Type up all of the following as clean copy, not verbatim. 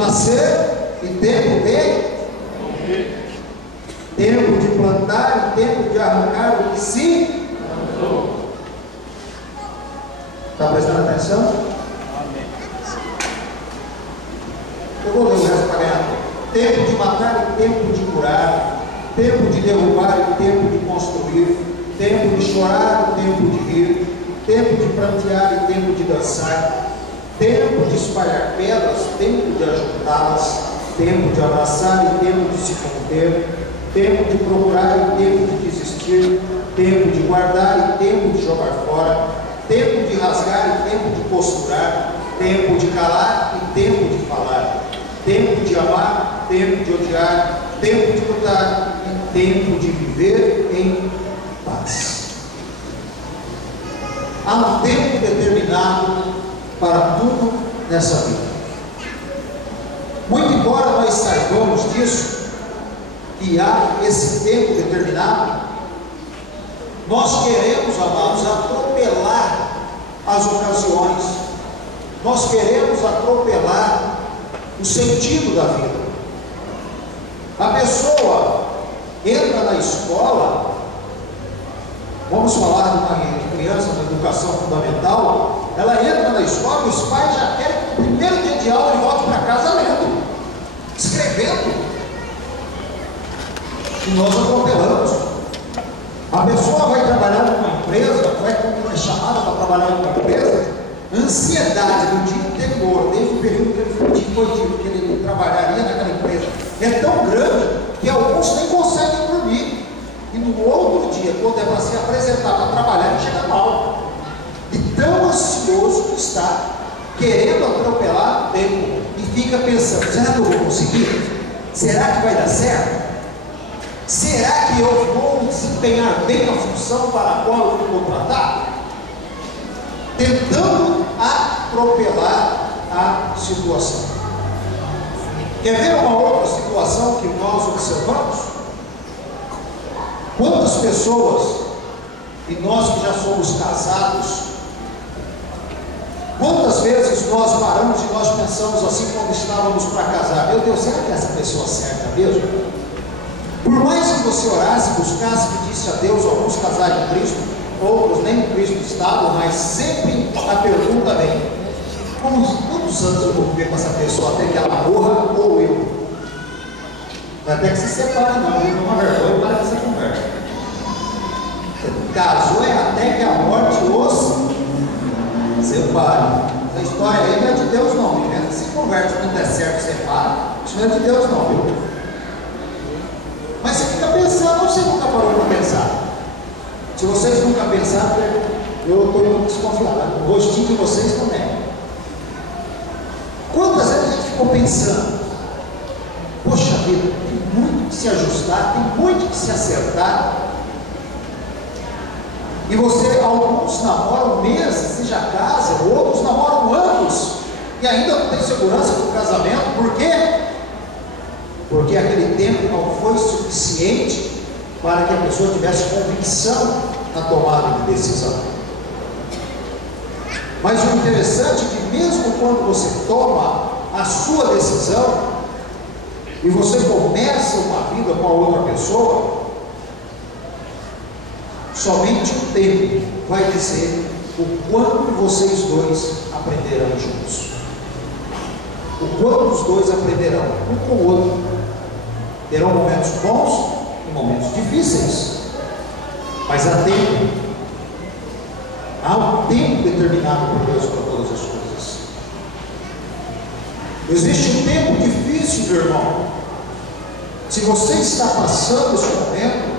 nascer e tempo de morrer. Tempo de plantar e tempo de arrancar o que se plantou. Está prestando atenção? Amém. Eu vou ler o resto para ganhar tempo. Tempo de matar e tempo de curar. Tempo de derrubar e tempo de construir. Tempo de chorar e tempo de rir. Tempo de prantear e tempo de dançar. Tempo de espalhar pedras, tempo de ajuntá-las. Tempo de abraçar e tempo de se conter. Tempo de procurar e tempo de desistir. Tempo de guardar e tempo de jogar fora. Tempo de rasgar e tempo de costurar. Tempo de calar e tempo de falar. Tempo de amar, tempo de odiar. Tempo de lutar e tempo de viver em paz. Há um tempo determinado para tudo nessa vida. Muito embora nós saibamos disso, que há esse tempo determinado, nós queremos, amados, atropelar as ocasiões, nós queremos atropelar o sentido da vida. A pessoa entra na escola, vamos falar de uma criança na educação fundamental, ela entra na escola e os pais já querem que no primeiro dia de aula ele volte para casa lendo, escrevendo, e nós atropelamos. A pessoa vai trabalhar numa empresa, vai chamada para trabalhar numa empresa, a ansiedade do dia anterior, desde o período que foi dito que ele trabalharia naquela empresa, é tão grande que alguns nem conseguem dormir. E no outro dia, quando é para se apresentar para trabalhar, ele chega mal. E tão ansioso que está, querendo atropelar o tempo, e fica pensando: será que eu vou conseguir? Será que vai dar certo? Será que eu vou desempenhar bem a função para a qual eu fui contratado? Tentando atropelar a situação. Quer ver uma outra situação que nós observamos? Quantas pessoas, e nós que já somos casados, quantas vezes nós paramos e nós pensamos assim quando estávamos para casar: meu Deus, será que é essa pessoa certa mesmo? Por mais que você orasse, buscasse, pedisse a Deus, alguns casais em Cristo, outros nem em Cristo estavam, mas sempre a pergunta vem: quantos anos eu vou viver com essa pessoa até que ela morra ou eu? Não é até que se separe não, viu? Uma vergonha para essa conversa. Casou é até que a morte os separe. Essa história aí não é de Deus não, né? Se converte, não der certo, separa. Isso não é de Deus não, viu? Mas você fica pensando, você nunca parou para pensar. Se vocês nunca pensaram, eu estou muito desconfiado. O rostinho de vocês também. Quantas vezes a gente ficou pensando: poxa vida, tem muito que se ajustar, tem muito que se acertar. E você, alguns namoram meses e já casam, outros namoram anos e ainda não tem segurança do casamento. Por quê? Porque aquele tempo não foi suficiente para que a pessoa tivesse convicção na tomada de decisão. Mas o interessante é que mesmo quando você toma a sua decisão e você começa uma vida com a outra pessoa, somente o tempo vai dizer o quanto vocês dois aprenderão juntos, o quanto os dois aprenderão um com o outro. Terão momentos bons e momentos difíceis, mas há tempo, há um tempo determinado por Deus para todas as coisas. Existe um tempo difícil, meu irmão. Se você está passando esse momento,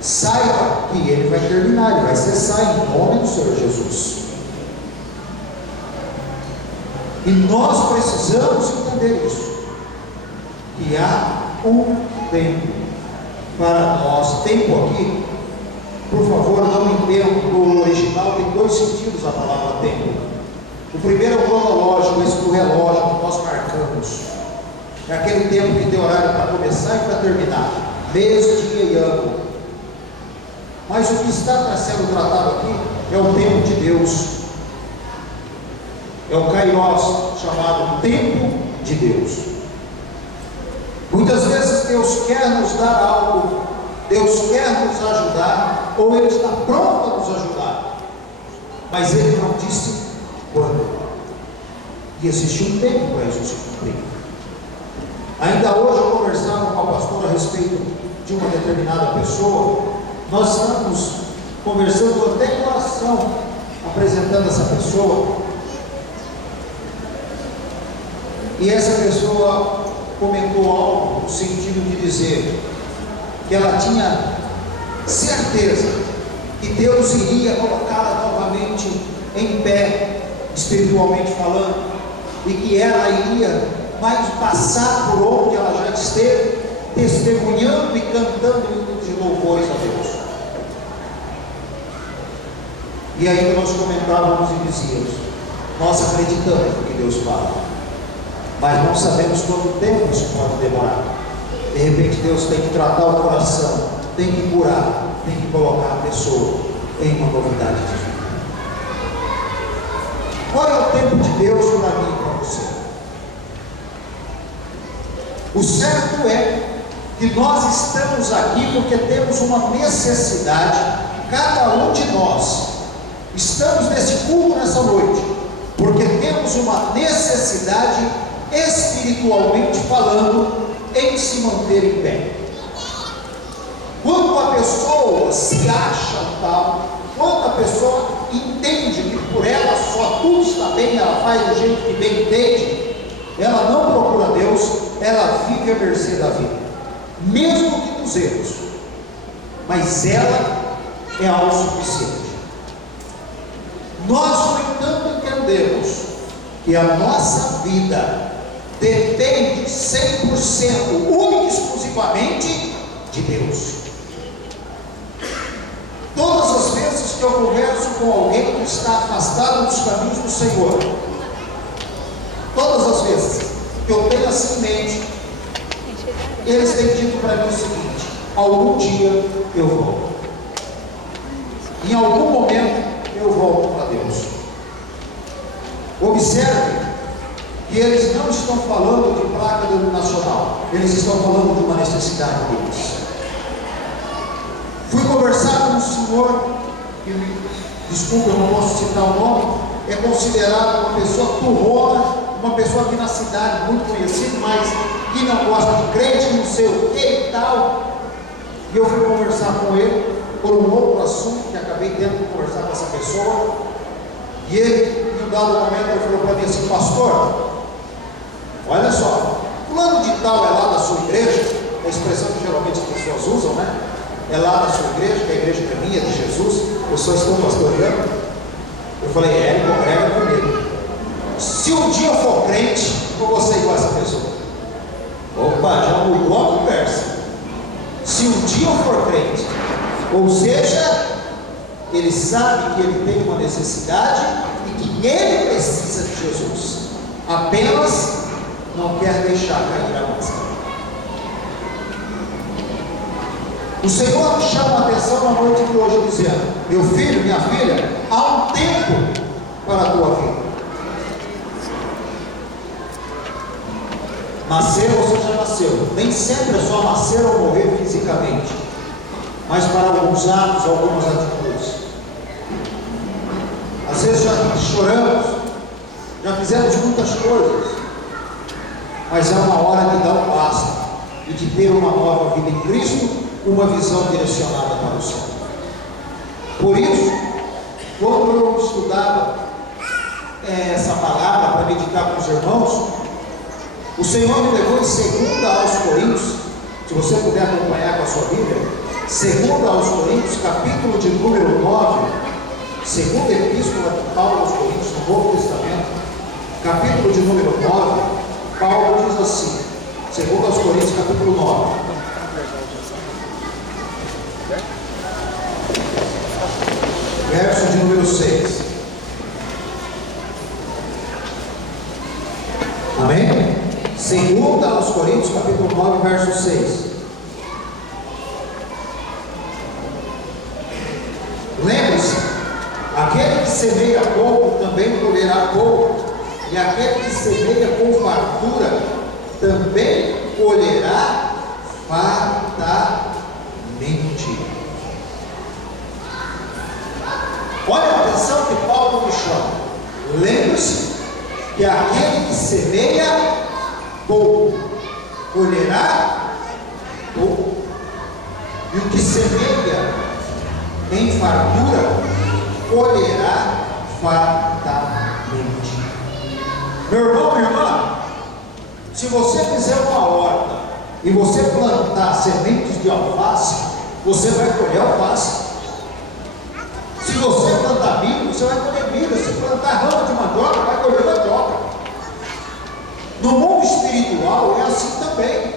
saiba que ele vai terminar, ele vai cessar em nome do Senhor Jesus. E nós precisamos entender isso, que há um tempo para nós. Tempo aqui, por favor, não entendo, no original tem dois sentidos a palavra tempo. O primeiro é o cronológico, esse do relógio que nós marcamos. É aquele tempo que tem horário para começar e para terminar, mês, dia e ano. Mas o que está sendo tratado aqui é o tempo de Deus. É o Kairos, chamado tempo de Deus. Muitas vezes Deus quer nos dar algo, Deus quer nos ajudar, ou Ele está pronto a nos ajudar, mas Ele não disse quando. E existe um tempo para isso se cumprir. Ainda hoje eu conversava com a pastora a respeito de uma determinada pessoa. Nós estamos conversando até em oração, apresentando essa pessoa. E essa pessoa comentou algo no sentido de dizer que ela tinha certeza que Deus iria colocá-la novamente em pé, espiritualmente falando, e que ela iria mais passar por onde ela já esteve, testemunhando e cantando hinos de louvores a Deus. E aí nós comentávamos e dizíamos: nós acreditamos no que Deus fala, mas não sabemos quanto tempo isso pode demorar. De repente Deus tem que tratar o coração, tem que curar, tem que colocar a pessoa em uma novidade de vida. Qual é o tempo de Deus para mim e para você? O certo é que nós estamos aqui porque temos uma necessidade, cada um de nós. Estamos nesse culto nessa noite porque temos uma necessidade, espiritualmente falando, em se manter em pé. Quando a pessoa se acha tal, quando a pessoa entende que por ela só tudo está bem, ela faz do jeito que bem entende, ela não procura Deus, ela fica à mercê da vida, mesmo que nos erros, mas ela é autossuficiente. Nós, no entanto, entendemos que a nossa vida depende 100%, única e exclusivamente de Deus. Todas as vezes que eu converso com alguém que está afastado dos caminhos do Senhor, todas as vezes que eu tenho assim em mente, eles têm dito para mim o seguinte: algum dia eu volto, em algum momento eu volto para Deus. Observe que eles não estão falando de placa denominacional, eles estão falando de uma necessidade deles. Fui conversar com um senhor, que, desculpa, eu não posso citar o nome, é considerado uma pessoa turrona, uma pessoa aqui na cidade, muito conhecido, mas que não gosta de crente, não sei o que e tal. E eu fui conversar com ele por um outro assunto, que acabei tendo que conversar com essa pessoa, e ele, em um dado momento, ele falou para mim assim: pastor, olha só, fulano de tal é lá da sua igreja, é a expressão que geralmente as pessoas usam, né? É lá da sua igreja, que a igreja é minha, de Jesus, eu só estou pastoreando. Eu falei: ele congrega comigo. Se um dia eu for crente, eu vou ser igual essa pessoa. Opa, já mudou a conversa. Se um dia eu for crente, ou seja, ele sabe que ele tem uma necessidade e que ele precisa de Jesus, apenas não quer deixar cair a máscara. O Senhor me chama a atenção na noite de hoje, dizendo: meu filho, minha filha, há um tempo para a tua vida. Nascer, você já nasceu. Nem sempre é só nascer ou morrer fisicamente, mas para alguns atos, algumas atitudes. Às vezes já choramos, já fizemos muitas coisas, mas é uma hora de dar um basta e de ter uma nova vida em Cristo, uma visão direcionada para o céu. Por isso, quando eu estudava essa palavra para meditar com os irmãos, o Senhor me levou em 2 aos Coríntios, se você puder acompanhar com a sua Bíblia, 2 aos Coríntios, capítulo de número 9, segunda epístola de Paulo aos Coríntios, no Novo Testamento, capítulo de número 9, Paulo diz assim, 2 aos Coríntios, capítulo 9, verso de número 6. Amém? 2 aos Coríntios, capítulo 9, verso 6. Lembre-se, aquele que semeia pouco também colherá pouco, e aquele que semeia com fartura também colherá fartamente. Olha a atenção que Paulo nos chama. Lembre-se que aquele que semeia pouco colherá pouco, e o que semeia em fartura colherá fartamente. Meu irmão, minha irmã, se você fizer uma horta e você plantar sementes de alface, você vai colher alface. Se você plantar milho, você vai colher milho. Se plantar rama de mandioca, vai colher mandioca. No mundo espiritual é assim também.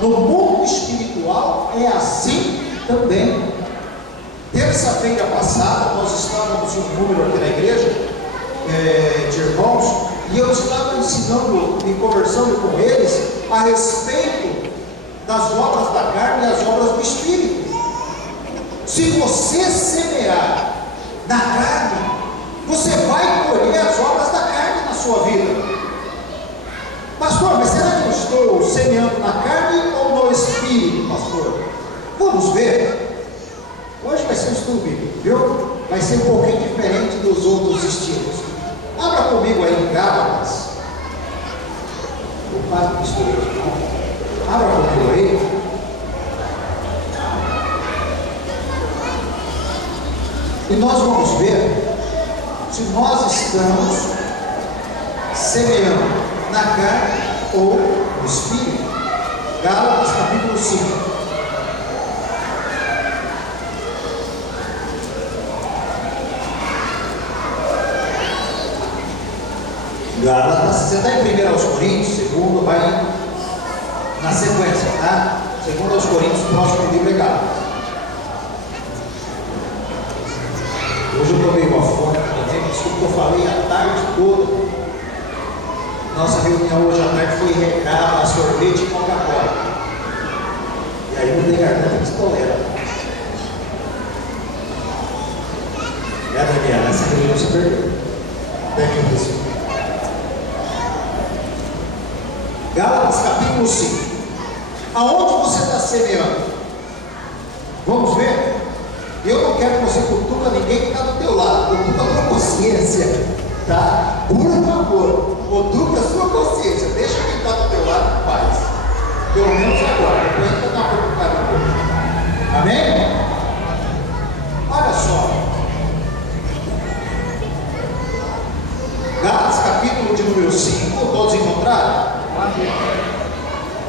No mundo espiritual é assim também. Terça-feira passada, nós estávamos em um número aqui na igreja, de irmãos, e eu estava ensinando e conversando com eles a respeito das obras da carne e as obras do Espírito. Se você semear na carne, você vai colher as obras da carne na sua vida. Pastor, mas será que eu estou semeando na carne ou no Espírito, pastor? Vamos ver. Hoje vai ser um estudo bíblico, viu? Vai ser um pouquinho diferente dos outros estilos. Abra comigo aí em Gálatas. Opa, misturei aqui. Abra comigo aí. E nós vamos ver se nós estamos semeando na carne ou no Espírito. Gálatas capítulo 5. Gálatas, você está em 1 aos Coríntios, segundo vai na sequência, tá? 2 aos Coríntios, o próximo livro é Gálatas. Hoje eu tomei uma fome, desculpa que eu falei a tarde toda. Nossa reunião hoje à tarde foi regrada a sorvete e Coca-Cola. E aí não tem garganta que tolera. Daniela, essa reunião se perdeu. Daqui isso. Gálatas capítulo 5. Aonde você está semeando? Vamos ver? Eu não quero que você cutuca ninguém que está do teu lado. Cutuca a tua consciência, tá? Por favor, cutuca a sua consciência. Deixa quem está do teu lado em paz. Pelo menos agora. Depois ainda está preocupado um pouco. Amém? Olha só. Gálatas capítulo de número 5. Todos encontraram?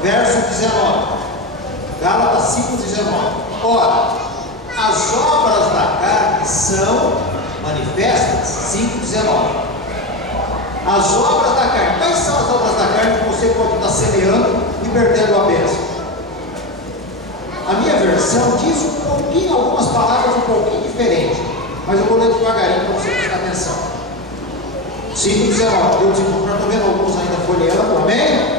Verso 19. Gálatas 5:19. Ora, as obras da carne são manifestas. 5:19. As obras da carne. Quais são as obras da carne que você pode estar semeando e perdendo a bênção? A minha versão diz um pouquinho, algumas palavras um pouquinho diferentes, mas eu vou ler devagarinho para você prestar atenção. 5:19. Deus encontrou, estou vendo alguns ainda folheando. Amém?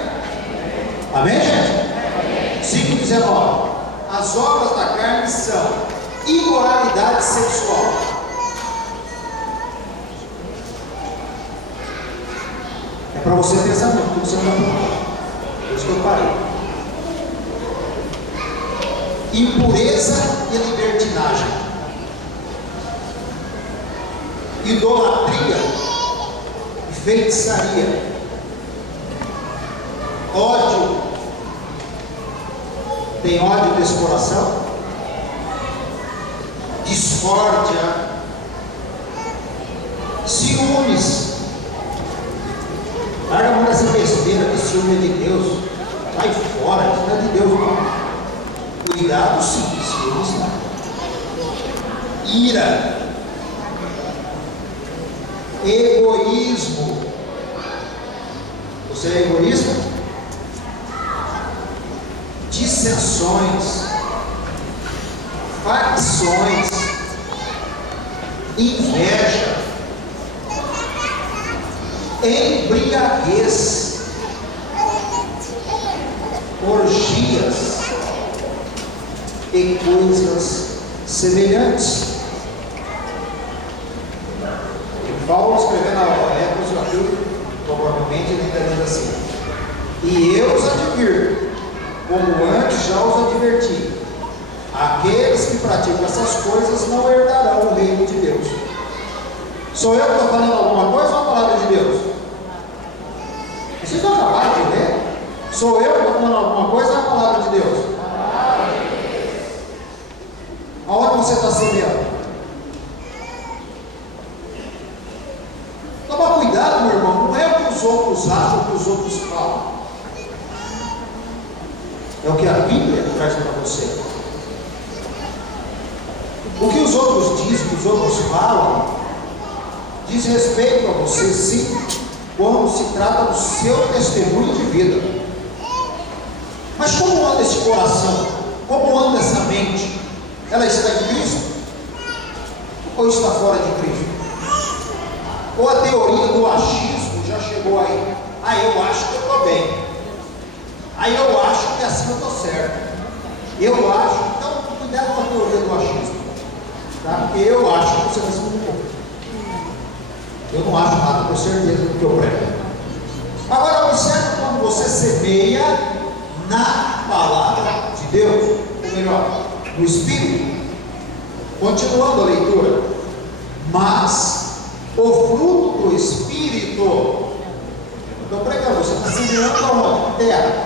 Amém, gente? 5:19. As obras da carne são imoralidade sexual, é para você pensar mesmo, porque você não está pronto. Por isso que eu parei. Impureza e libertinagem, idolatria e feitiçaria, ódio. Tem ódio desse coração? Discórdia, ciúmes. Larga a mão dessa besteira que ciúme é de Deus. Sai fora, isso não é de Deus não. Cuidado sim, ciúmes não. Ira, egoísmo. Você é egoísta? Dissensões, facções, inveja, embriaguez, orgias e coisas semelhantes. E Paulo escreveu assim: e eu os advirto, como antes já os adverti, aqueles que praticam essas coisas não herdarão o reino de Deus. Sou eu que estou falando alguma coisa ou a palavra de Deus? Vocês não acabaram de ler? Sou eu que estou falando alguma coisa ou a palavra de Deus? Aonde você está semeando? Toma cuidado, meu irmão, não é o que os outros acham, o que os outros falam. É o que a Bíblia traz para você. O que os outros dizem, o que os outros falam, diz respeito a você, sim, quando se trata do seu testemunho de vida. Mas como anda esse coração? Como anda essa mente? Ela está em Cristo? Ou está fora de Cristo? Ou a teoria do achismo já chegou aí? Ah, eu acho que eu estou bem. Aí eu acho que assim eu estou certo. Eu acho, então cuidado com a teoria do achismo, tá? Porque eu acho que você vai se mudar. Eu não acho nada, tenho certeza do que eu prego. Agora observe quando você semeia na palavra de Deus, ou melhor, no Espírito. Continuando a leitura: mas o fruto do Espírito. Então prega, você está semeando aonde? Terra.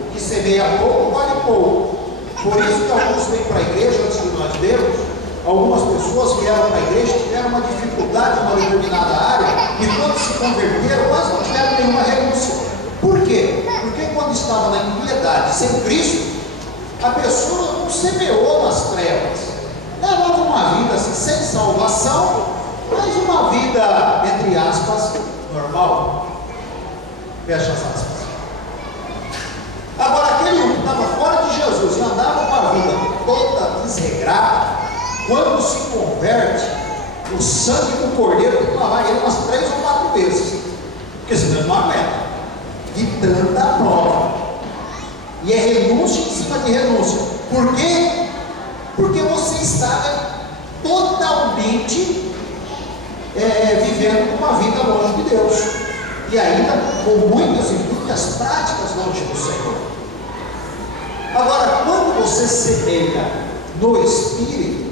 O que semeia pouco vale pouco. Por isso que alguns vêm para a igreja antes de nós vermos. Algumas pessoas vieram para a igreja, tiveram uma dificuldade em uma determinada área, e quando se converteram, quase não tiveram nenhuma renúncia. Por quê? Porque quando estava na impiedade, sem Cristo, a pessoa não semeou nas trevas, levava uma vida assim, sem salvação, mas uma vida, entre aspas, normal. Fecha as aspas. Agora, aquele que estava fora de Jesus e andava com a vida toda desregrada, quando se converte, o sangue do cordeiro tem que lavar ele umas 3 ou 4 vezes, porque senão ele não aguenta, de tanta prova. E é renúncia em cima de renúncia. Por quê? Porque você está totalmente vivendo uma vida longe de Deus, e ainda com muitas e muitas práticas longe do Senhor. Agora, quando você semeia no Espírito,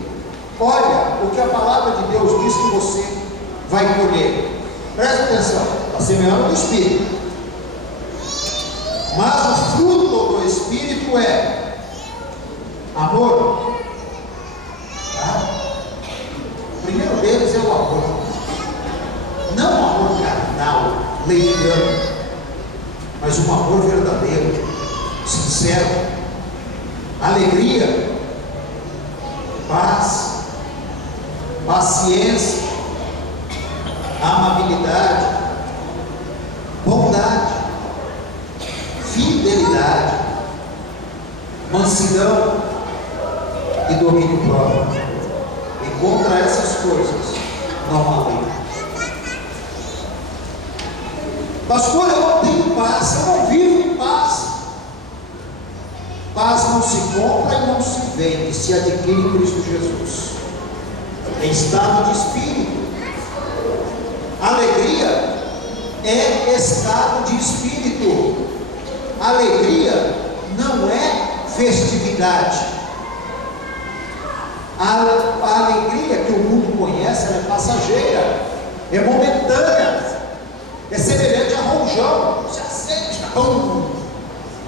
olha o que a palavra de Deus diz que você vai colher. Presta atenção, está semeando no Espírito. Mas o fruto do Espírito é amor. Tá? O primeiro deles é o amor. Não o amor carnal, leviano, mas um amor verdadeiro, sincero, alegria, paz, paciência, amabilidade, bondade, fidelidade, mansidão e domínio próprio. E contra essas coisas não há lei. Pastor, eu não tenho paz, eu não vivo em paz. Paz não se compra e não se vende, se adquire em Cristo Jesus, em estado de espírito. Alegria é estado de espírito. Alegria não é festividade. A alegria que o mundo conhece, ela é passageira, é momentânea, é semelhante a rojão. Você acende, pum,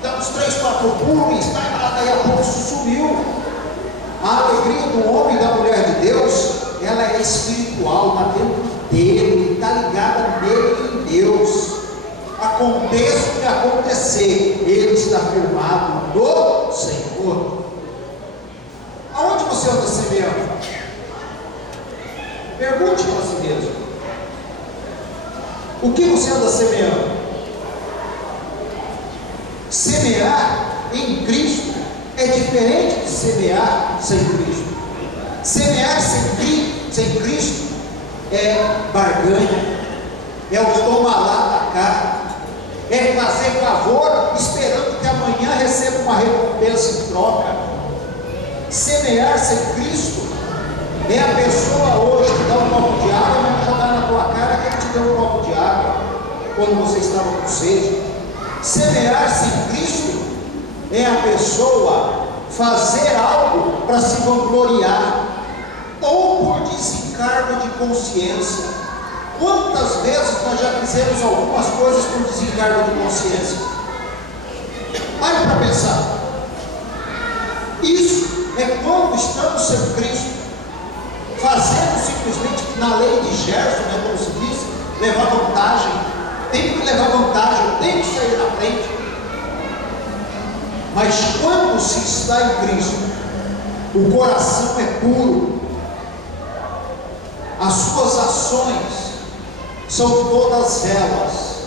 dá uns 3, 4 pulos, daí a pouco sumiu. A alegria do homem e da mulher de Deus, ela é espiritual, está dentro dele, está ligada nele e em Deus. Aconteça o que acontecer, ele está firmado no Senhor. Aonde você anda semeando? Pergunte para si mesmo: o que você anda semeando? Semear em Cristo é diferente de semear sem Cristo. Semear sem Cristo é barganha, é o toma lá da cá, é fazer favor esperando que amanhã receba uma recompensa em troca. Semear sem Cristo é a pessoa hoje que dá um copo de água, vai jogar na tua cara que ele te deu um copo de água. quando você estava com sede. Semear-se em Cristo é a pessoa fazer algo para se vangloriar, ou por desencargo de consciência. Quantas vezes nós já fizemos algumas coisas por desencargo de consciência? Pare para pensar. Isso é quando estamos sem Cristo, fazemos simplesmente na lei de Gerson, né, como se diz, levar vantagem. Tem que levar vantagem, tem que sair na frente. Mas quando se está em Cristo, o coração é puro, as suas ações são todas elas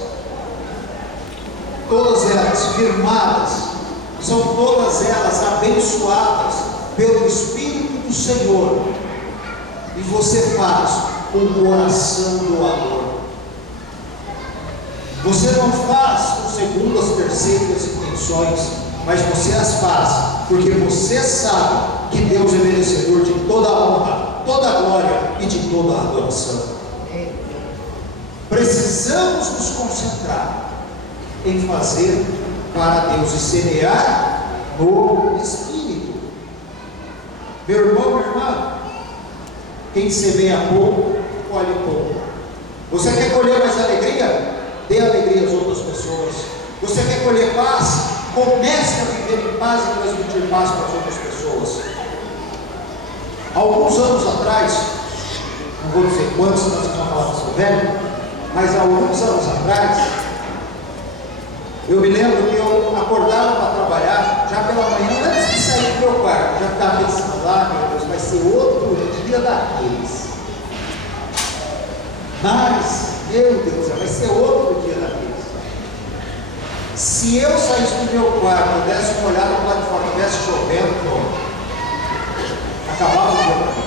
firmadas, são todas elas abençoadas pelo Espírito do Senhor, e você faz com o coração doador. Você não faz com segundas, terceiras intenções, mas você as faz porque você sabe que Deus é merecedor de toda a honra, toda a glória e de toda a adoração. Precisamos nos concentrar em fazer para Deus e semear no Espírito. Meu irmão, minha irmã, quem semeia pouco, colhe pouco. Você quer colher mais alegria? Dê alegria às outras pessoas. Você quer colher paz? Comece a viver em paz e transmitir paz para as outras pessoas. Alguns anos atrás, não vou dizer quantos, senão vocês vão falar que sou velho, mas há alguns anos atrás, eu me lembro que eu acordava para trabalhar, já pela manhã, antes de sair do meu quarto, já ficava pensando, meu Deus, vai ser outro dia daqueles. Mas, meu Deus, vai ser outro dia daqueles. Se eu saísse do meu quarto, eu desse uma olhada para lá de fora, estivesse chovendo, pronto, acabava o dia para mim.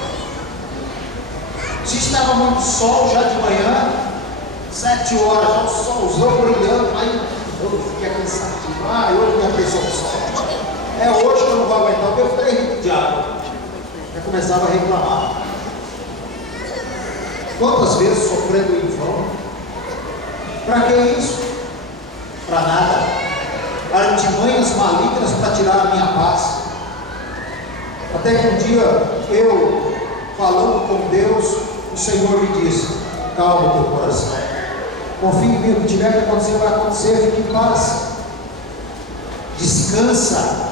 Se estava muito sol já de manhã, 7 horas, já o solzão brilhando, aí eu fiquei cansativo. Hoje minha pressão do sol. É hoje que eu não vou aguentar, porque eu fiquei rico de água. Já começava a reclamar. Quantas vezes sofrendo em vão? Para que isso? Para nada. Artimanhas malignas para tirar a minha paz. Até que um dia eu, falando com Deus, o Senhor me disse: calma o teu coração, confie em mim, o que tiver que acontecer vai acontecer, fique em paz, descansa,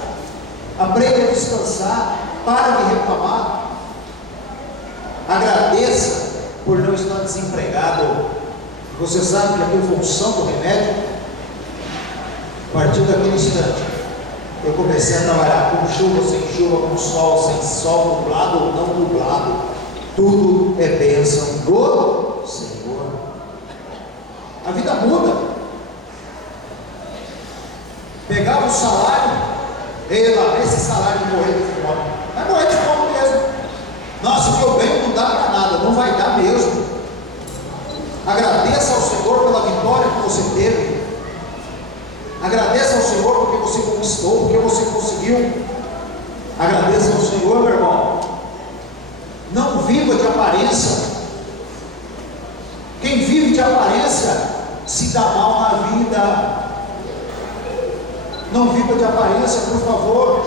aprenda a descansar, para de reclamar, agradeça por não estar desempregado. Você sabe que aquilo foi um santo remédio. A partir daquele instante eu comecei a trabalhar com chuva, sem chuva, com sol, sem sol, nublado ou não nublado, tudo é bênção do Senhor. A vida muda. Pegava o salário, esse salário de morrer de fome, vai morrer de fome mesmo. Nossa, o que eu ganho não dá para nada, não vai dar mesmo. Agradeça ao Senhor pela vitória que você teve. Agradeça ao Senhor porque você conquistou, porque você conseguiu. Agradeça ao Senhor, meu irmão. Não viva de aparência. Quem vive de aparência se dá mal na vida. Não viva de aparência, por favor.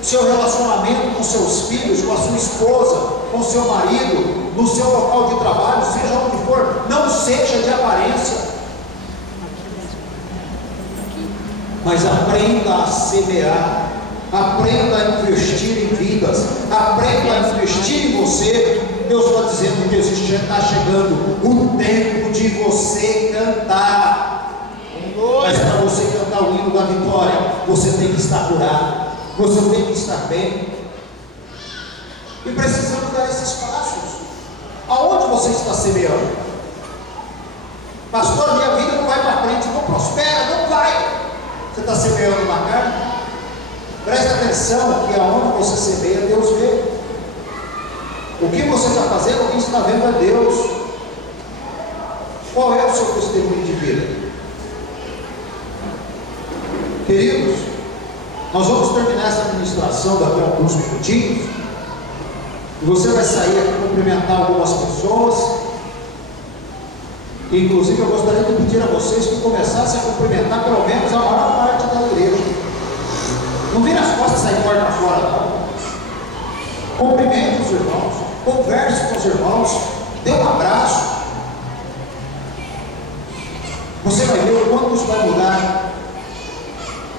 Seu relacionamento com seus filhos, com a sua esposa, com seu marido, no seu local de trabalho, seja onde for, não seja de aparência. Mas aprenda a semear, aprenda a investir em vidas, aprenda a investir em você. Deus está dizendo que está chegando o tempo de você cantar. Mas para você cantar o hino da vitória, você tem que estar curado, você tem que estar bem. E precisamos dar esses passos. Aonde você está semeando? Pastor, minha vida não vai para frente, não prospera, não vai. Você está semeando na carne? Presta atenção que aonde você semeia, Deus vê. O que você está fazendo, quem está vendo é Deus. Qual é o seu testemunho de vida? Queridos, nós vamos terminar essa administração daqui a alguns minutinhos. E você vai sair aqui cumprimentar algumas pessoas. Inclusive, eu gostaria de pedir a vocês que começassem a cumprimentar pelo menos a maior parte da igreja. Não vira as costas e sai porta fora, não. Cumprimente os irmãos, converse com os irmãos, dê um abraço. Você vai ver o quanto isso vai mudar.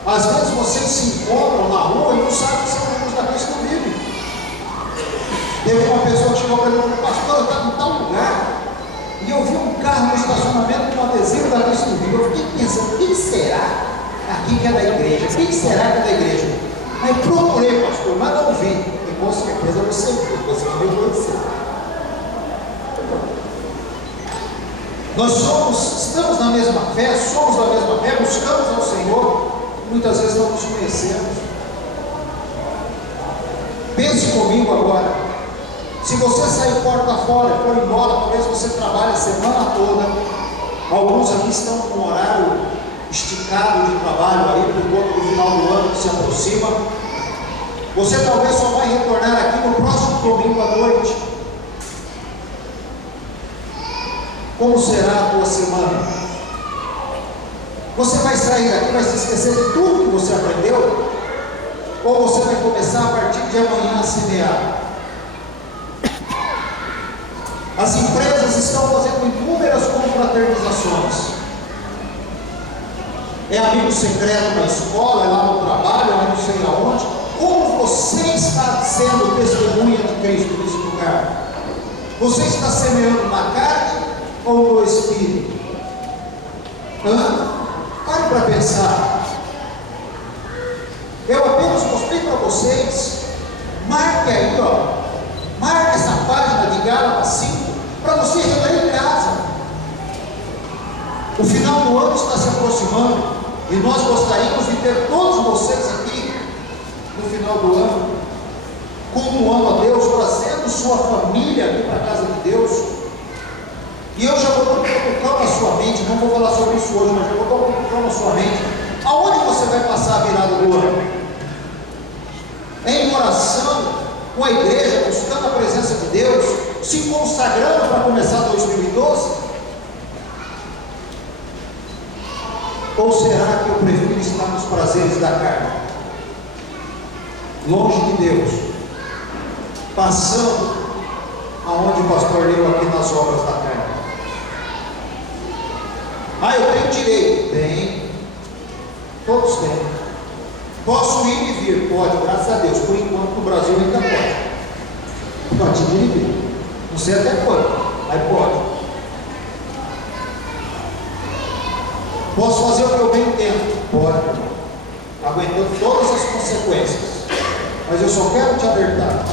Às vezes vocês se encontram na rua e não sabem que são irmãos da Cristo vive. Teve uma pessoa que chegou para mim e falou: pastor, eu estava em tal lugar e eu vi um carro no estacionamento com um adesivo da Cristo vive. Eu fiquei pensando: quem será aqui que é da igreja? Quem será que é da igreja? Aí procurei, pastor, mas não vi. E com certeza você viu, você não me conheceu. Nós estamos na mesma fé, somos da mesma fé, buscamos ao Senhor, muitas vezes não nos conhecemos. Pense comigo agora. Se você sair porta fora, for embora, talvez você trabalhe a semana toda. Alguns aqui estão com um horário esticado de trabalho aí, por conta do final do ano que se aproxima. Você talvez só vai retornar aqui no próximo domingo à noite. Como será a tua semana? Você vai sair daqui, vai se esquecer de tudo que você aprendeu? Ou você vai começar a partir de amanhã a semear? As empresas estão fazendo inúmeras confraternizações. É amigo secreto na escola, é lá no trabalho, é não sei aonde. Como você está sendo testemunha de Cristo nesse lugar? Você está semeando na carne ou no Espírito? Pare para pensar. Eu apenas mostrei para vocês. Marque aí, marque essa página de Gálatas 5 para você reler em casa. O final do ano está se aproximando e nós gostaríamos de ter todos vocês aqui no final do ano, cultuando a Deus, trazendo sua família aqui para a casa de Deus. E eu já vou dar um cutucão na sua mente, não vou falar sobre isso hoje, mas já vou dar um cutucão na sua mente. Aonde você vai passar a virada do ano? Em oração, com a igreja, buscando a presença de Deus, se consagrando para começar 2012? Ou será que eu prefiro estar nos prazeres da carne, longe de Deus, passando aonde o pastor leu aqui nas obras da carne? Eu tenho direito? Tem. Todos têm. Posso ir e vir? Pode, graças a Deus. Por enquanto no Brasil ainda pode. Pode ir e vir. Não sei até quando, mas pode. Posso fazer o que eu bem entendo? Pode. Aguentando todas as consequências. Mas eu só quero te alertar.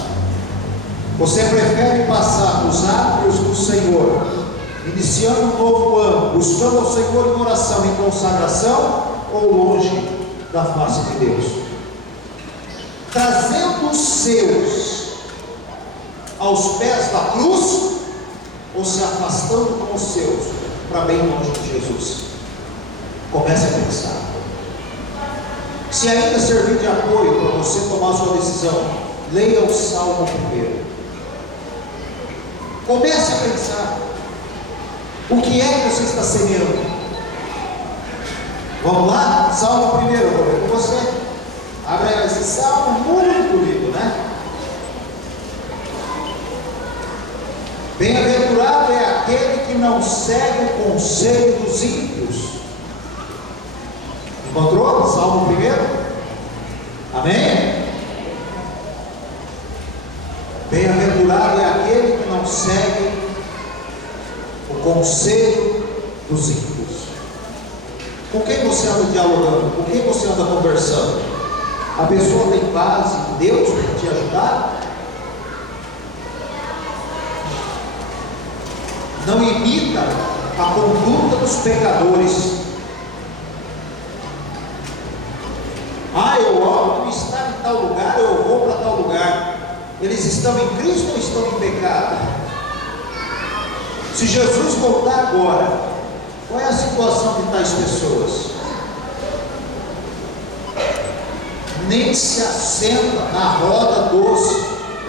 Você prefere passar nos átrios do Senhor, iniciando um novo ano, buscando ao Senhor em oração, em consagração, ou longe da face de Deus? Trazendo os seus aos pés da cruz, ou se afastando com os seus para bem longe de Jesus? Comece a pensar. Se ainda servir de apoio para você tomar sua decisão, leia o Salmo 1. Comece a pensar. O que é que você está semeando? Vamos lá? Salmo 1, eu vou ver com você. Abre esse salmo muito bonito, né? Bem-aventurado é aquele que não segue o conselho dos ímpios. Encontrou? Salmo 1. Amém? Bem-aventurado é aquele que não segue o conselho dos ímpios. Com quem você anda dialogando? Com quem você anda conversando? A pessoa tem base em Deus para te ajudar? Não imita a conduta dos pecadores. Eu oro estar em tal lugar, eu vou para tal lugar. Eles estão em Cristo ou estão em pecado? Se Jesus voltar agora, qual é a situação de tais pessoas? Nem se assenta na roda dos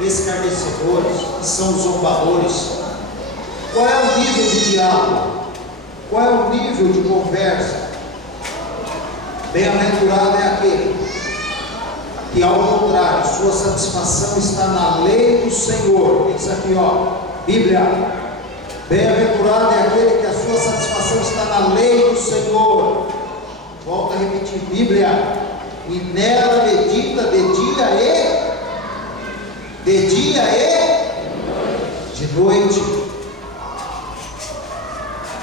escarnecedores, que são os zombadores. Qual é o nível de diálogo? Qual é o nível de conversa? Bem-aventurado é aquele que, ao contrário, sua satisfação está na lei do Senhor. Isso aqui, ó, Bíblia. Bem-aventurado é aquele que a sua satisfação está na lei do Senhor. Volto a repetir, Bíblia. E nela medita de dia e de noite.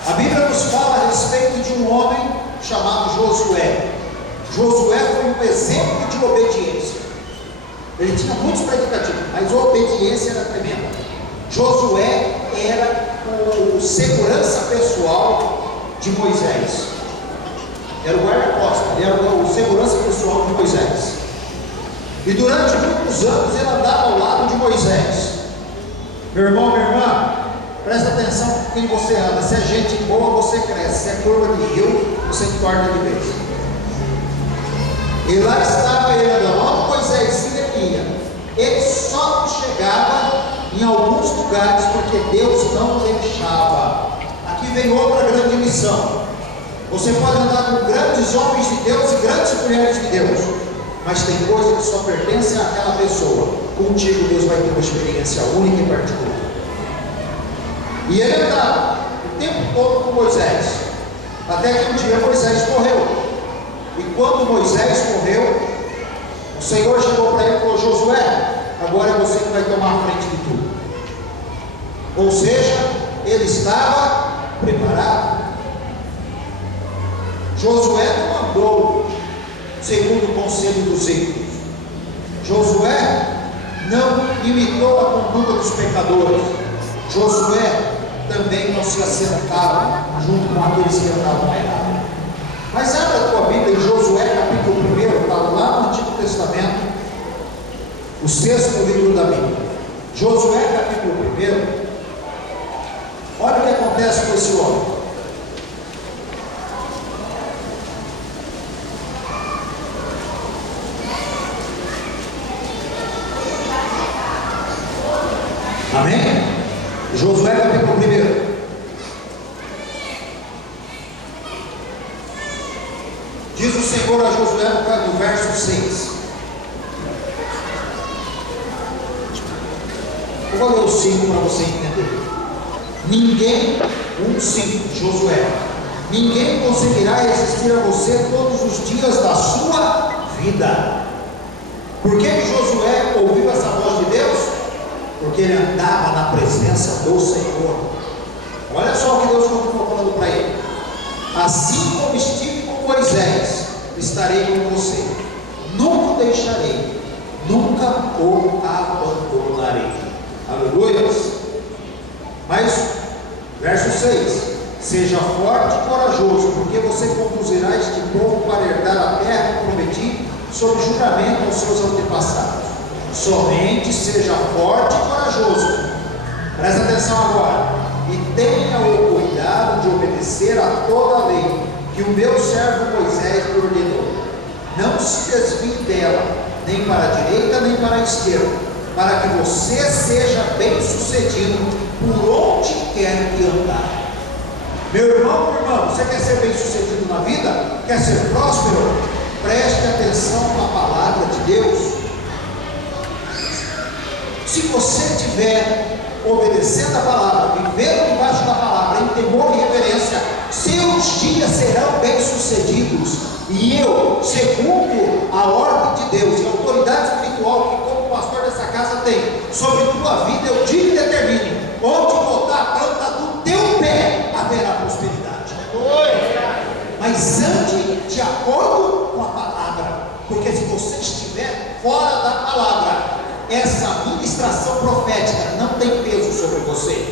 A Bíblia nos fala a respeito de um homem chamado Josué. Josué foi um exemplo de obediência. Ele tinha muitos predicativos, mas a obediência era tremenda. Josué era o segurança pessoal de Moisés. Era o guarda-costas, ele era o segurança pessoal de Moisés. E durante muitos anos ele andava ao lado de Moisés. Meu irmão, minha irmã, presta atenção com quem você anda. Se é gente boa, você cresce. Se é curva de rio, você torna de vez. E lá estava ele andando, onde Moisés ia. Ele só chegava em alguns lugares porque Deus não deixava. Aqui vem outra grande missão. Você pode andar com grandes homens de Deus e grandes mulheres de Deus, mas tem coisas que só pertencem àquela pessoa. Contigo Deus vai ter uma experiência única e particular. E ele andava o tempo todo com Moisés, até que um dia Moisés morreu. E quando Moisés morreu, o Senhor chegou para ele e falou: Josué, agora é você que vai tomar a frente de tudo. Ou seja, ele estava preparado. Josué não andou segundo o conselho dos ímpios. Josué não imitou a conduta dos pecadores. Josué também não se assentava junto com aqueles que andavam errados. Mas abre a tua Bíblia em Josué capítulo 1, está lá no Antigo Testamento, o 6º livro da Bíblia. Josué capítulo 1. Olha o que acontece com esse homem. Amém? Josué capítulo 1. Diz o Senhor a Josué no verso 6. Eu vou ler o 5 para você entender. Ninguém, 1:5, Josué, ninguém conseguirá resistir a você todos os dias da sua vida. Por que Josué ouviu essa voz de Deus? Porque ele andava na presença do Senhor. Olha só o que Deus continuou falando para ele: assim como estive com Moisés, estarei com você, nunca o deixarei, nunca o abandonarei. Aleluia. Mas, verso 6: seja forte e corajoso, porque você conduzirá este povo para herdar a terra que prometi, sob juramento aos seus antepassados. Somente seja forte e corajoso. Presta atenção agora. E tenha o cuidado de obedecer a toda a lei que o meu servo Moisés lhe ordenou. Não se desvie dela, nem para a direita, nem para a esquerda, para que você seja bem sucedido por onde quer que andar. Meu irmão, minha irmã, você quer ser bem sucedido na vida? Quer ser próspero? Preste atenção na palavra de Deus. Se você estiver obedecendo a palavra, vivendo debaixo da palavra, em temor e reverência, seus dias serão bem-sucedidos. E eu, segundo a ordem de Deus e a autoridade espiritual que como pastor dessa casa tem sobre tua vida, eu digo e determino: onde botar a planta do teu pé, haverá prosperidade. Mas ande de acordo com a palavra, porque se você estiver fora da palavra, essa ministração profética não tem peso sobre você.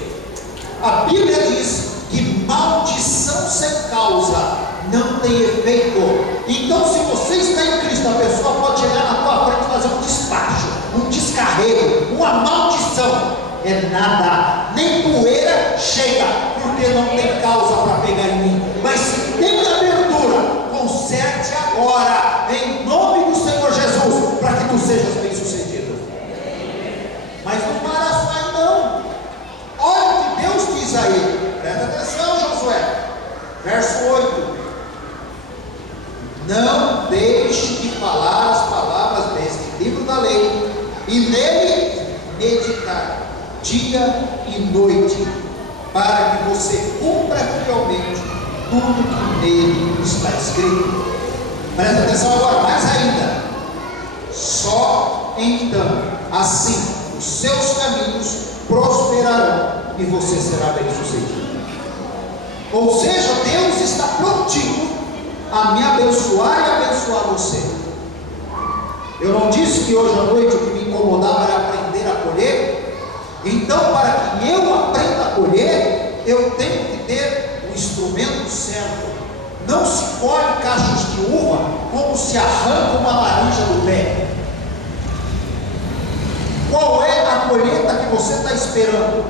A Bíblia diz que maldição sem causa não tem efeito. Então, se você está em Cristo, a pessoa pode chegar na tua frente e fazer um despacho, um descarrego, uma maldição. É nada, nem poeira chega, porque não tem causa para pegar em mim. Mas se tem abertura, conserte agora, em nome do Senhor Jesus, para que tu sejas bem sucedido. Mas não para sai não. Olha o que Deus diz a ele. Presta atenção, Josué. Não deixe de falar as palavras deste livro da lei, e nele meditar dia e noite, para que você cumpra fielmente tudo que nele está escrito. Presta atenção agora, mais ainda. Só então, assim, os seus caminhos prosperarão e você será bem sucedido. Ou seja, Deus está prontinho a me abençoar e abençoar você. Eu não disse que hoje à noite o que me incomodava era aprender a colher? Então, para que eu aprenda a colher, eu tenho que ter o instrumento certo. Não se colhe cachos de uva como se arranca uma laranja do pé. Qual é a colheita que você está esperando?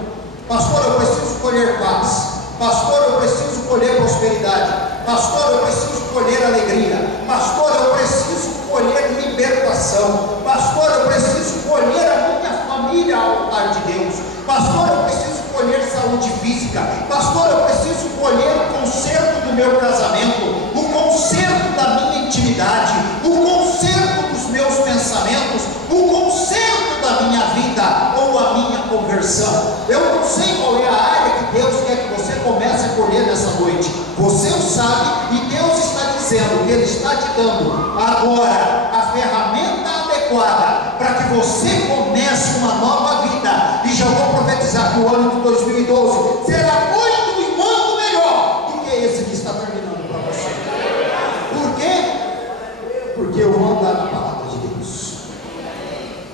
Pastor, eu preciso colher paz. Pastor, eu preciso colher prosperidade. Pastor, eu preciso colher alegria. Pastor, eu preciso colher libertação. Pastor, eu preciso colher a minha família ao altar de Deus. Pastor, eu preciso colher saúde física. Pastor, eu preciso colher o conserto do meu casamento, o conserto da minha intimidade, o conserto dos meus pensamentos, o conserto da minha vida ou a minha conversão. Eu não sei qual é a área que Deus quer que você comece a colher nessa noite. Você o sabe, e Deus está dizendo que Ele está te dando agora a ferramenta adequada para que você comece uma nova vida. E já vou profetizar que o ano de 2012 será muito e muito melhor do que esse que está terminando para você. Por quê? Porque eu vou andar na palavra de Deus.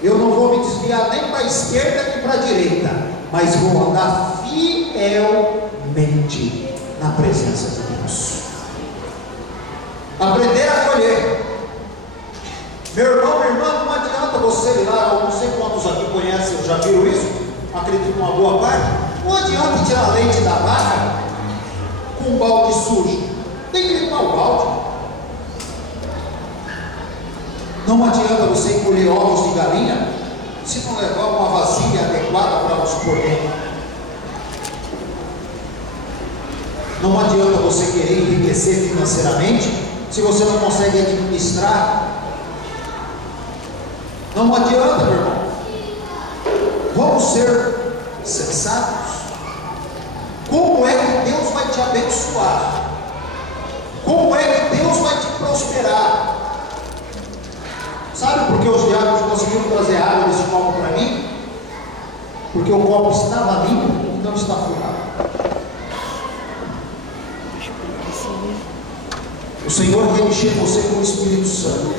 Eu não vou me desviar nem para a esquerda nem para a direita, mas vou andar fielmente na presença de Deus. Aprender a colher. Meu irmão, minha irmã, não adianta você ir lá, eu não sei quantos aqui conhecem, já viram isso? Acredito uma boa parte. Não adianta tirar leite da vaca com um balde sujo. Tem que limpar o balde. Não adianta você colher ovos de galinha se não levar uma vasilha adequada para os pôr dentro. Não adianta você querer enriquecer financeiramente se você não consegue administrar. Não adianta, meu irmão. Vamos ser sensatos. Como é que Deus vai te abençoar? Como é que Deus vai te prosperar? Sabe por que os diabos conseguiram trazer água desse copo para mim? Porque o copo estava limpo e não está furado. O Senhor quer encher você com o Espírito Santo.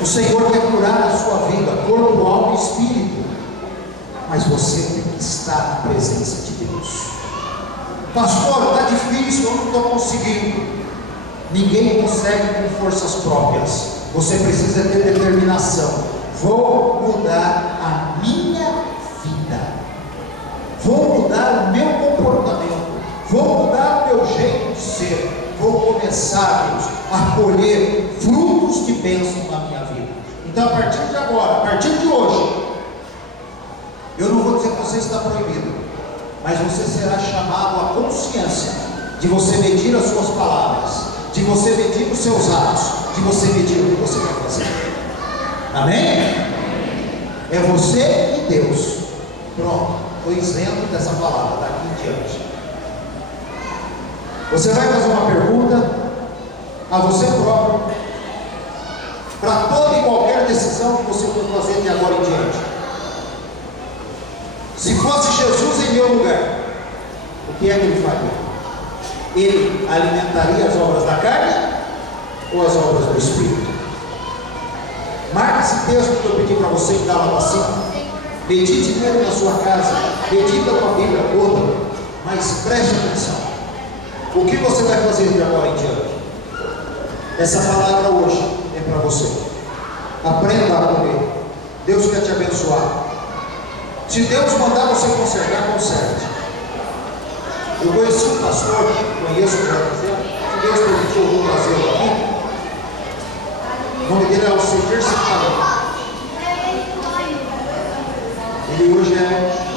O Senhor quer curar a sua vida, corpo, alma e espírito. Mas você tem que estar na presença de Deus. Pastor, está difícil, eu não estou conseguindo. Ninguém consegue com forças próprias. Você precisa ter determinação. Vou mudar a minha vida. Vou mudar o meu comportamento. Vou mudar o meu jeito de ser. Vou começar, Deus, a colher frutos de bênção na minha vida. Então, a partir de agora, a partir de hoje, eu não vou dizer que você está proibido, mas você será chamado à consciência de você medir as suas palavras, de você medir os seus atos, de você medir o que você vai fazer. Amém? É você e Deus. Pronto, estou isento dessa palavra daqui em diante. Você vai fazer uma pergunta a você próprio, para toda e qualquer decisão que você for fazer de agora em diante. Se fosse Jesus em meu lugar, o que é que ele faria? Ele alimentaria as obras da carne ou as obras do Espírito? Marque esse texto que eu pedi para você em Gálatas 5. Medite nele na sua casa, medita com a Bíblia toda, mas preste atenção. O que você vai fazer de agora em diante? Essa palavra hoje é para você. Aprenda a comer. Deus quer te abençoar. Se Deus mandar você consertar, conserte. Eu conheci um pastor, conheço o pastor, se Deus permitiu, eu vou trazê-lo aqui. O nome dele é Alceder Citalão. Ele hoje é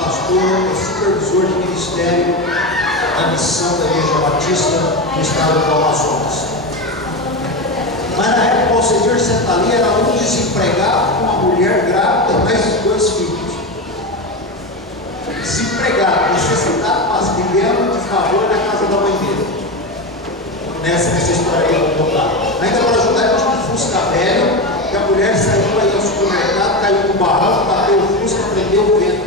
pastor, supervisor de ministério da missão da Igreja Batista no estado do Amazonas. essa história aí eu vou contar. Ainda para ajudar, eu tinha um Fusca velho, que a mulher saiu aí ao supermercado, caiu no barranco, bateu o Fusca, prendeu o vento.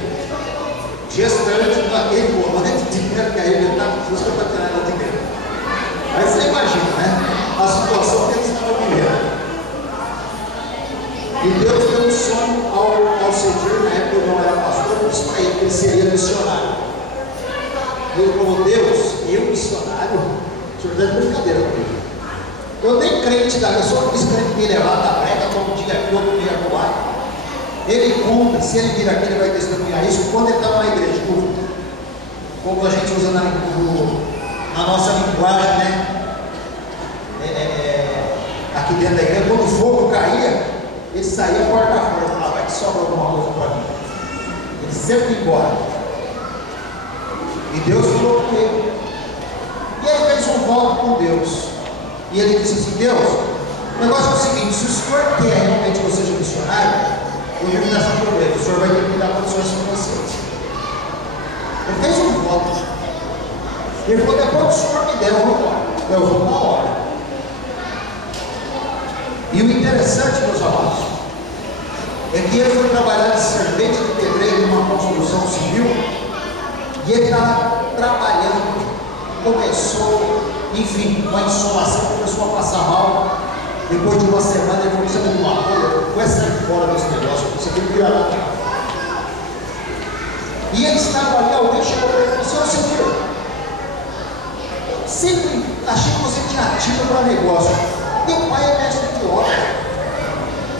Gestante daquele volante de dinheiro que arrebentar com o Fusca para tirar ela de dentro. Aí você imagina, né? A situação que eles estavam vivendo. E Deus deu um sonho ao Cedir, na época eu não era pastor, eu disse para ele que ele seria missionário. Ele falou: Deus, eu missionário? O senhor está de brincadeira comigo. Eu nem crente da pessoa, que crente me levar da prega, como dia aqui, outro dia acolá. Ele cumpre, se ele vir aqui, ele vai testemunhar isso quando ele estava na igreja, como a gente usa na nossa linguagem, né? Aqui dentro da igreja, quando o fogo caía, ele saía porta fora, falava: vai que sobra alguma coisa para mim. Ele sempre ia embora. E Deus falou com ele. E aí fez um voto com Deus. E ele disse assim: Deus, o negócio é o seguinte, se o senhor quer realmente que eu seja missionário, eu vou me dar essa problema, o senhor vai ter que me dar condições financeiras. Ele fez um voto. Ele falou: depois o senhor me der, eu vou embora. Eu vou na hora. E o interessante, meus amados, é que ele foi trabalhar de servente de pedreiro numa construção civil, e ele estava trabalhando, começou, enfim, uma insolação, começou a passar mal. Depois de uma semana, ele falou: sabe de uma coisa, vai sair fora desse negócio, você tem que virar lá. E ele estava ali, alguém chegou para ele e falou: Senhor, sempre achei que você tinha ativo para negócio. Teu pai é mestre de obra,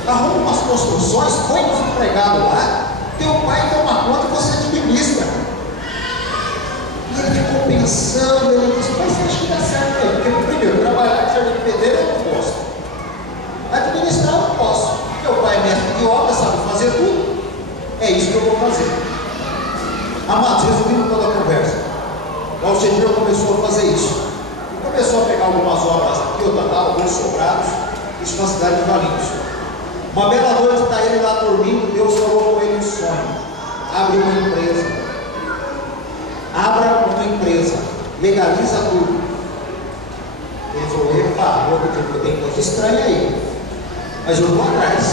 arruma umas construções, põe uns empregados lá, teu pai toma conta e você administra. E ele ficou pensando, ele disse: mas acho que dá certo aí, porque primeiro, trabalhar de servente de pedreiro eu não posso, administrar eu não posso, teu pai é mestre de obra, sabe fazer tudo, é isso que eu vou fazer. Amados, resumindo toda a conversa, o Alcedir começou a fazer isso. Começou a pegar algumas obras aqui, outras lá, alguns sobrados, isso na cidade de Valinhos. Uma bela noite está ele lá dormindo, Deus falou com ele um sonho: abre uma empresa, abra uma empresa, legaliza tudo. Ele falou: epa, eu tenho coisa estranha aí, mas eu vou atrás.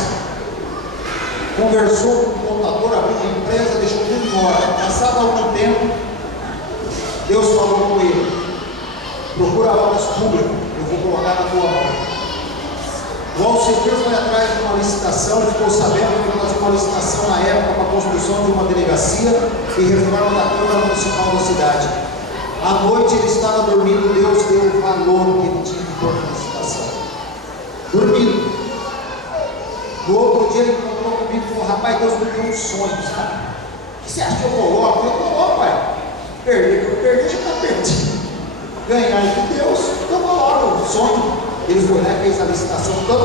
Conversou com o contador, abriu uma empresa, deixou tudo em ordem. Passado algum tempo, Deus falou com ele: procura obras públicas, eu vou colocar na tua mão. O Alcedir foi atrás de uma licitação, ele ficou sabendo que ele fazia uma licitação na época para a construção de uma delegacia e reforma da Câmara Municipal da cidade. À noite ele estava dormindo, Deus deu o valor que ele tinha que pôr na licitação. Dormindo. No outro dia ele encontrou comigo e falou: rapaz, Deus me deu um sonho, sabe? O que você acha que eu coloco? Eu coloco, pai. Perder já está perdido. Ganhar de Deus, então coloca o sonho. Ele foi lá e fez a licitação tanto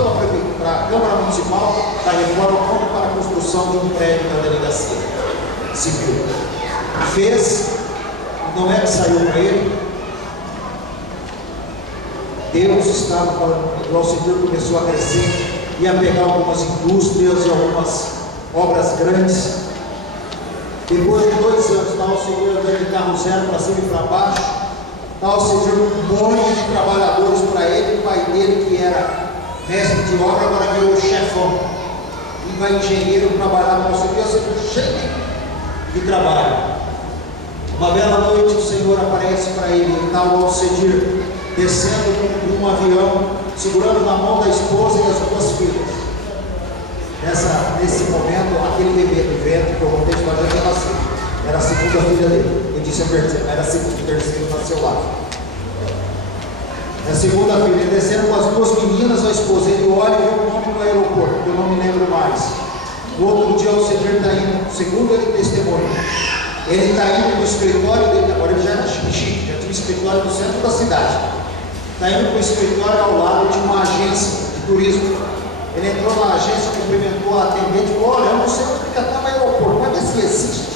para a Câmara Municipal, para a reforma, como para a construção de um prédio da delegacia civil. Fez, não é que saiu para ele. Deus estava falando, o Alcedir começou a crescer, ia pegar algumas indústrias e algumas obras grandes. Depois de 2 anos, estava o Alcedir andando de carro zero para cima e para baixo. Ou seja, um monte de trabalhadores para ele. O pai dele, que era mestre de obra, agora virou chefão, e vai engenheiro trabalhar com o Senhor, cheio de trabalho. Uma bela noite o Senhor aparece para ele, e está o Alcedir descendo de um avião, segurando na mão da esposa e as 2 filhas. Nesse momento, aquele bebê do ventre que eu contei de fazer já nasceu. Era a segunda filha dele. Eu disse a terceira, era a segunda, o terceiro nasceu lá. A segunda filha, ele descendo com as 2 meninas, a esposa. Ele olha e vê o nome no aeroporto, que eu não me lembro mais. No outro dia, o Alcedir está indo, segundo ele testemunha, ele está indo para o escritório dele, agora ele já era chique, já tinha um escritório no centro da cidade. Está indo para o escritório ao lado de uma agência de turismo. Ele entrou na agência, cumprimentou a atendente e falou: olha, eu não sei onde fica tal aeroporto, mas vê se existe.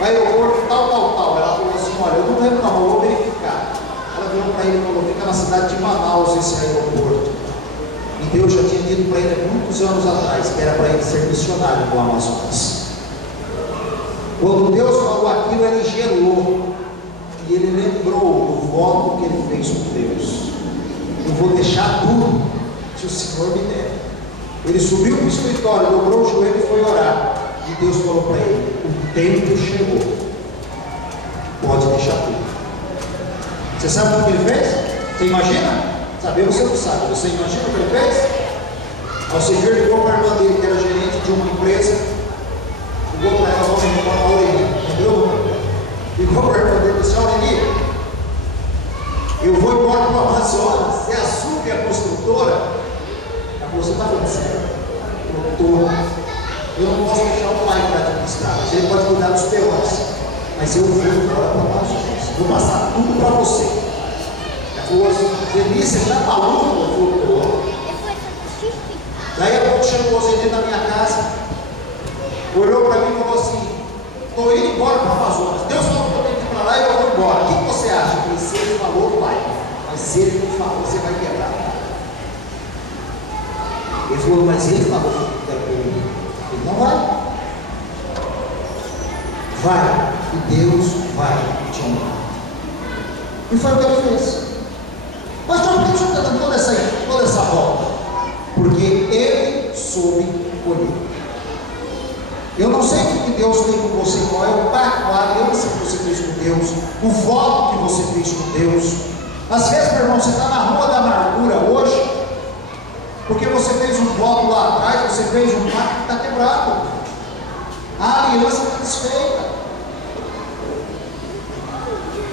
O aeroporto tal. Ela falou assim: olha, eu não lembro não, eu vou verificar. Ela virou para ele e falou: fica na cidade de Manaus esse aeroporto. E Deus já tinha dito para ele há muitos anos atrás que era para ele ser missionário no Amazonas. Quando Deus falou aquilo, ele gelou. E ele lembrou do voto que ele fez com Deus. eu vou deixar tudo se o Senhor me der. Ele subiu para o escritório, dobrou o joelho e foi orar. E Deus falou para ele: o tempo chegou, pode deixar tudo. Você sabe o que ele fez? Você imagina? Saber você não sabe. Você imagina o que ele fez? Ao se vir, ligou para a irmã dele, que era gerente de uma empresa. Ligou para ela, vamos embora a Aureli. Entendeu? Ligou para a irmã dele e disse: Aureli, eu vou embora para o Amazonas. Você assume a construtora? Ela falou: você está falando sério? Eu não posso deixar o pai para administrar, mas ele pode cuidar dos peões. Mas eu vou embora para o Amazonas. Vou passar tudo para você. Ela falou assim: Denise, você está maluco? Eu falei: daí a pouco chegou o Zenê na minha casa, olhou para mim e falou assim: estou indo embora para o Amazonas. Deus falou que eu tenho que ir para lá e eu vou embora. O que você acha? Eu falei: se ele falou, vai. Mas se ele não falou, você vai quebrar. Ele falou: mas ele falou que ele não vai. Vai, e Deus vai te honrar. E foi o que ele fez. Mas por que o senhor está dando toda essa volta? Porque ele soube colher. Eu não sei o que Deus tem com você, qual é o pacto, a aliança que você fez com Deus, o voto que você fez com Deus. Às vezes, meu irmão, você está na rua da amargura hoje, porque você fez um voto lá atrás, você fez um pacto que está quebrado. A aliança está desfeita.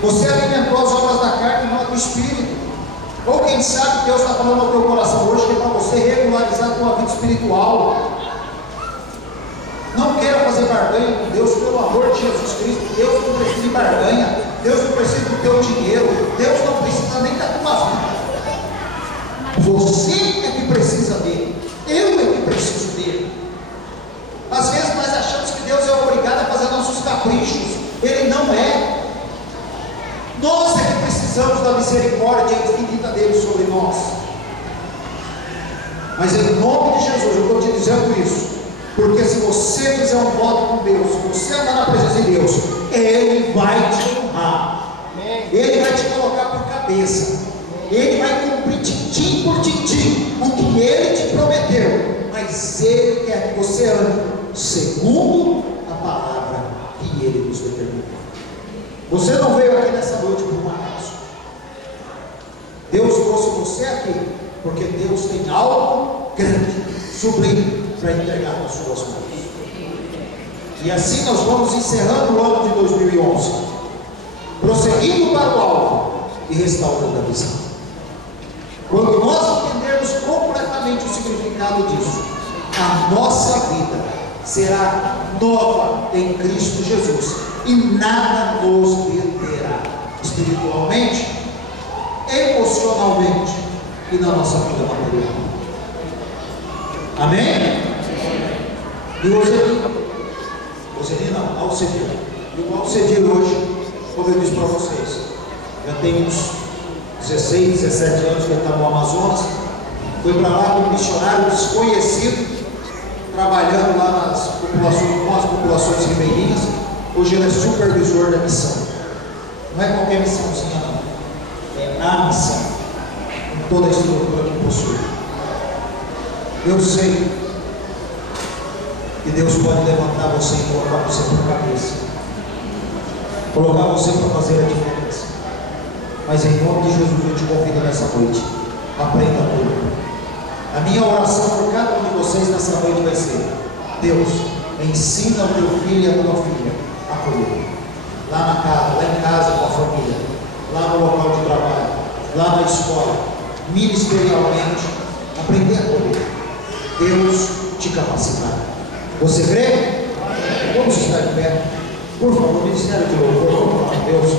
Você alimentou as obras da carne e não do Espírito. Ou quem sabe Deus está falando no teu coração hoje que é para você regularizar a tua vida espiritual. Não queira fazer barganha com Deus, pelo amor de Jesus Cristo. Deus não precisa de barganha. Deus não precisa do teu dinheiro. Deus não precisa nem da tua vida. Você é que precisa dele. Eu é que preciso dele. Às vezes nós achamos que Deus é obrigado a fazer nossos caprichos. Ele não é. Nós é que precisamos da misericórdia infinita dele sobre nós. Mas em nome de Jesus eu estou te dizendo isso, porque se você fizer um voto com Deus, se você andar na presença de Deus, Ele vai te honrar. Ele vai te colocar por cabeça. Ele vai cumprir tintim por tintim o que Ele te prometeu. Mas Ele quer que você ande segundo a palavra que Ele nos determinou. Você não veio aqui nessa noite por um acaso. Deus trouxe você aqui porque Deus tem algo grande, sublime, para entregar nas suas mãos. E assim nós vamos encerrando o ano de 2011, prosseguindo para o alvo e restaurando a visão. Quando nós entendermos completamente o significado disso, a nossa vida será nova em Cristo Jesus. E nada nos deterá espiritualmente, emocionalmente e na nossa vida material. Amém? E Roseli não, Alcedir. E o Alcedir hoje, como eu disse para vocês, já tem uns 16, 17 anos que ele está no Amazonas. Foi para lá como missionário desconhecido, trabalhando lá nas populações, com as populações ribeirinhas. Hoje ele é supervisor da missão. Não é qualquer missãozinha não, é a missão, com toda a estrutura que possui. Eu sei que Deus pode levantar você e colocar você por cabeça, colocar você para fazer a diferença. Mas em nome de Jesus eu te convido nessa noite, aprenda tudo. A minha oração por cada um de vocês nessa noite vai ser: Deus, ensina o teu filho e a tua filha a colher, lá na casa, lá em casa com a família, lá no local de trabalho, lá na escola, ministerialmente, aprender a colher. Deus te capacitará. Você crê? Vamos estar de pé, por favor. Ministério de louvor, vamos falar com Deus.